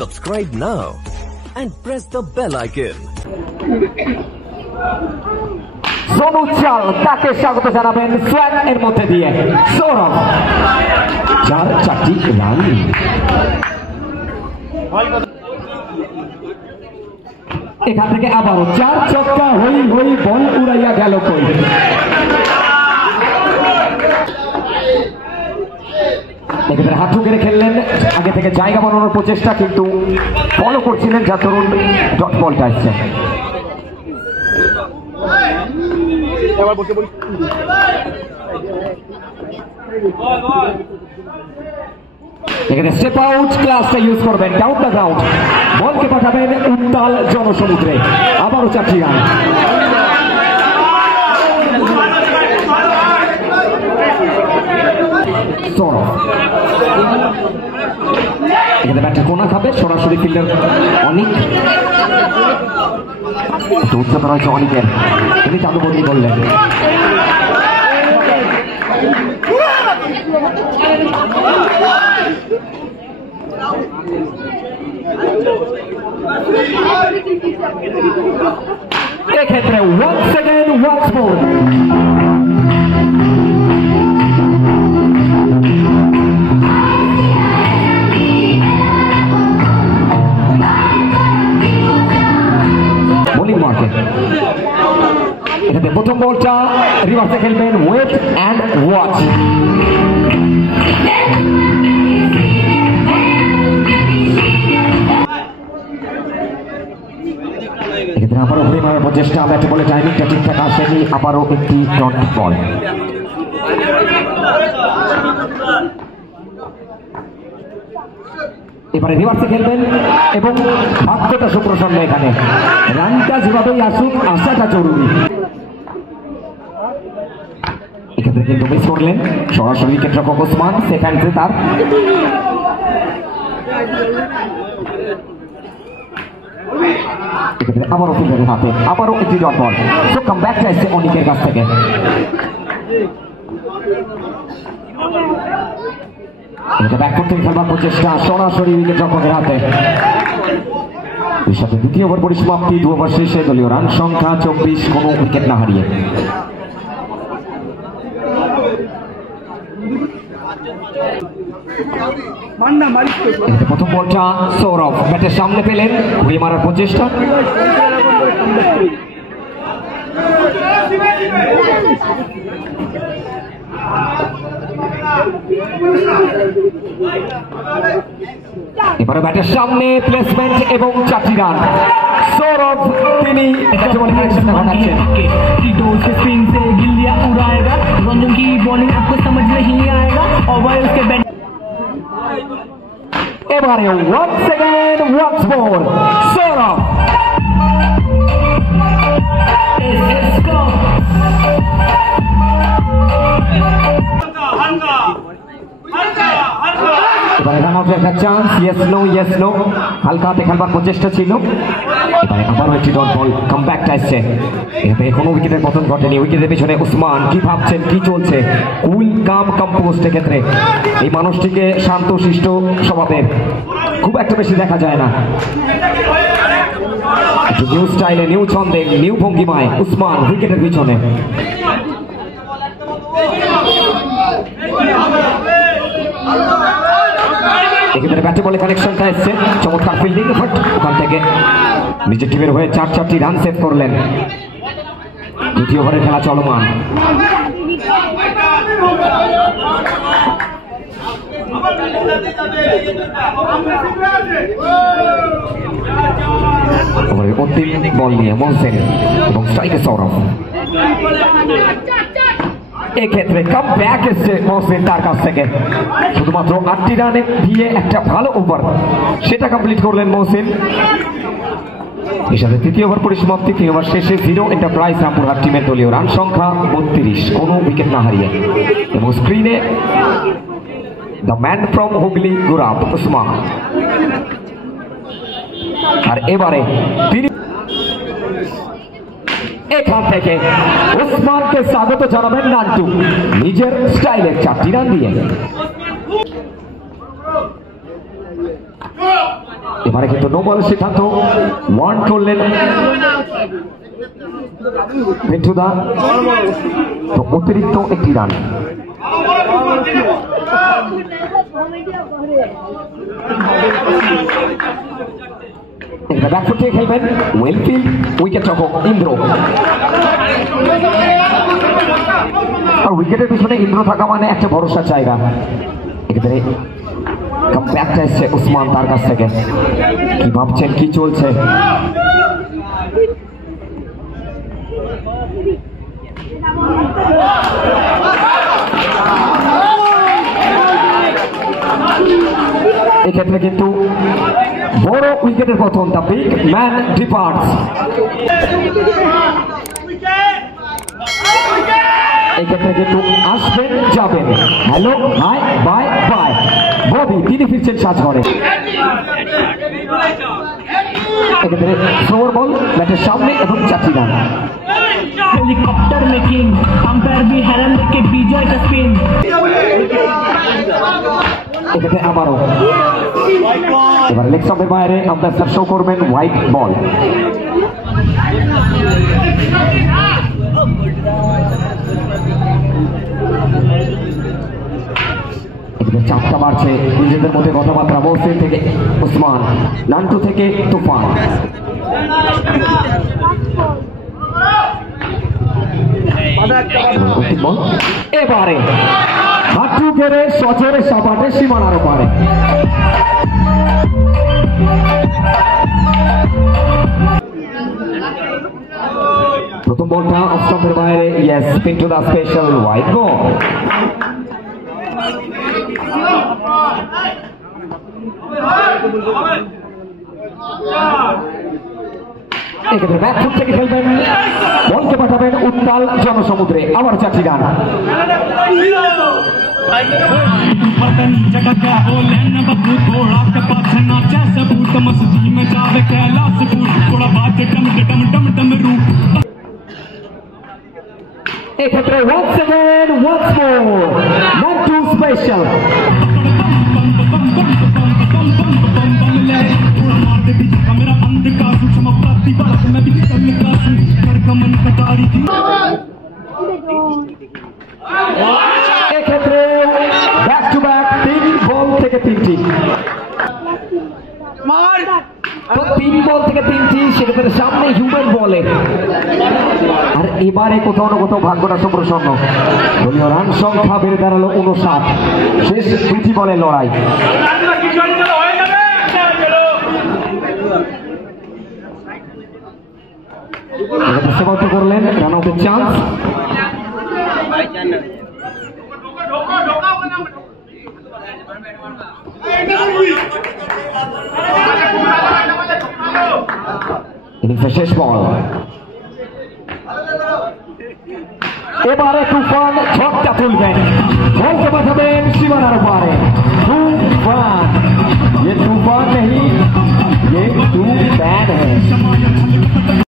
Subscribe now and press the bell icon. Sonu চাল তাকে স্বাগত জানাবেন সোয়াগ এর মধ্যে দিয়ে সৌরভ 4টি রান। এখান থেকে আবারও 4 ছক্কা হই হই বল উড়াইয়া গেল কই। এক্ষেত্রে হাত ঠুকেরে খেললেন, আগে থেকে জায়গা বানানোর প্রচেষ্টা কিন্তু ফলো করছিলেন, যার দরুন ডট বলটা আসছে। এখানে স্টেপ আউট ক্লাসটা ইউজ করবেন, ডাউন দ্য গ্রাউন্ড বলকে পাঠাবেন উত্তাল জনসমুদ্রে। আবারও 4টি রান। এখানে ব্যাটের কোনা খাবে, সরাসরি ফিল্ডার অনেক উচ্চতা রয়েছে অনেকের, তিনি চালুবন্দি করলেন। এক্ষেত্রে once again once more bowling market. এখানে প্রথম বলটা রিভার্সে খেলবেন, ওয়েট অ্যান্ড ওয়াচ। এক্ষেত্রে আবারও ঘুরে মারার প্রচেষ্টা, ব্যাটে বলে টাইমিংটা ঠিকঠাক আসেনি, আবারও একটি ডট বল। এবারে রিভার্সে খেলবেন এবং ভাগ্যটা সুপ্রসন্ন। এখানে রানটা যেভাবেই আসুক, আসাটা জরুরি। এক্ষেত্রে কিন্তু মিস করলেন, সরাসরি উইকেট রক্ষক ওসমান, সেকেন্ডে তার। এক্ষেত্রে আবারও ফিল্ডারের হাতে আবারও একটি dot ball. So come back চাইছে অনিকের কাছ থেকে। ব্যাক করতে খেলবার প্রচেষ্টা, সরাসরি উইকেট রক্ষকের হাতে। এর সাথে দ্বিতীয় ওভার পরিসমাপ্তি, 2 ওভার শেষে দলীয় রান সংখ্যা 24, কোনো উইকেট না হারিয়ে। প্রথম বলটা সৌরভ ব্যাটের সামনে পেলেন, ঘুরিয়ে মারার প্রচেষ্টা। এবারে ব্যাটের সামনে প্লেসমেন্ট এবং 4টি রান। সৌরভ তিনি কানেকশনটা ঘটাচ্ছেন। रंजन की बॉलिंग आपको समझ नहीं आएगा और वह उसके बैट। एबारे once again once more Sourav. এবারে রান আউটের একটা চান্স, ইয়েস নো হালকা হাতে খেলবার প্রচেষ্টা ছিল। এবারে আবারও একটি ডট বল, কামব্যাকটা আসছে। এতে কোনো উইকেটের পতন ঘটেনি। উইকেটের পেছনে উসমান, কি ভাবছেন, কি চলছে? কুল কাম কম্পোস্ট। ক্ষেত্রে এই মানুষটিকে শান্ত শিষ্ট স্বভাবের, খুব একটা বেশি দেখা যায় না। নিউ স্টাইলে, নিউ ছন্দে, নিউ ভঙ্গিমায় উসমান উইকেটের পিছনে। এক্ষেত্রে ব্যাটে বলে কানেকশনটা এসছে, চমৎকার ফিল্ডিং এফর্ট। ওখান থেকে নিজের টিমের হয়ে 4টি রান সেভ করলেন। দ্বিতীয় ওভারের খেলা চলমান। ওভারের অন্তিম বল নিয়ে মহসেন এবং স্ট্রাইকে সৌরভ। এক্ষেত্রে কাম ব্যাক এসছে মহসেন তার কাছ থেকে। শুধুমাত্র 8টি রানে দিয়ে একটা ভালো ওভার, সেটা কমপ্লিট করলেন মহসেন। এর সাথে তৃতীয় ওভার পরিসমাপ্তি, 3 ওভার শেষে 0 এন্টারপ্রাইজ রামপুরহাট টিমের দলীয় রান সংখ্যা 32, কোনো উইকেট না হারিয়ে। এবং স্ক্রিনে the man from Hooghly Gurab Usman. আর এবারে তিনি এখান থেকে ওসমানকে স্বাগত জানাবেন নান্টু নিজের স্টাইলের 4টি রান দিয়ে। এবারে কিন্তু নো বলের সিদ্ধান্ত, ওয়ান করলেন মিঠুদা, তো অতিরিক্ত একটি রান। ব্যাকফুট থেকে খেলবেন ওয়েলফিল্ড, উইকেট রক্ষক ইন্দ্র। আর উইকেটের পিছনে ইন্দ্র থাকা মানে একটা ভরসার জায়গা। এক্ষেত্রে ব্যাকটা এসছে উসমান তার কাছ থেকে। কি ভাবছেন, কি চলছে? এক্ষেত্রে কিন্তু বড় উইকেটের পতন, দ্য বিগ ম্যান ডিপার্টস। এক্ষেত্রে কিন্তু আসবেন যাবেন, hello hi bye bye Bobby, তিনি ফিরছেন সাজঘরে। এক্ষেত্রে স্লোয়ার বল ব্যাটের সামনে এবং 4টি রান। हेलीकॉप्टर में किंग अंपायर भी हैरान के विजय का स्पिन। এক্ষেত্রে আবারও এবার লেগ স্টাম্পের বাইরে আম্পায়ার স্যার শো করবেন হোয়াইট বল। এক্ষেত্রে চাপটা বাড়ছে, নিজেদের মধ্যে কথাবার্তা, মহসিন থেকে উসমান, নান্টু থেকে তুফান। এবারে হাঁটু গেড়ে সজোরে সাপাটে সীমানার পারে। প্রথম বলটা অফ স্টাম্পের বাইরে, yes, spin to the special wide ball. এক্ষেত্রে ব্যাকফুট থেকে খেলবেন, বলকে পাঠাবেন উত্তাল জনসমুদ্রে, আবার 4টি রান। এক্ষেত্রে once again once more Nantu special। এক্ষেত্রে ব্যাক টু ব্যাক 3 বল থেকে 3টি, তো 3 বল থেকে 3টি, সেক্ষেত্রে সামনে হিউম্যান বলে। আর এবারে কোথাও না কোথাও ভাগ্যটা সুপ্রসন্ন, দলীয় রান সংখ্যা বেড়ে দাঁড়ালো 59, শেষ 2টি বলে লড়াই। সেবাউট করলেন, রান আউটের চান্স। ইনিংসের শেষ বল। এবারে তুফান ঝটকা তুলবেন, বলকে পাঠাবেন সীমানার পারে। তুফান, ये तूफान नहीं, ये तूफान है।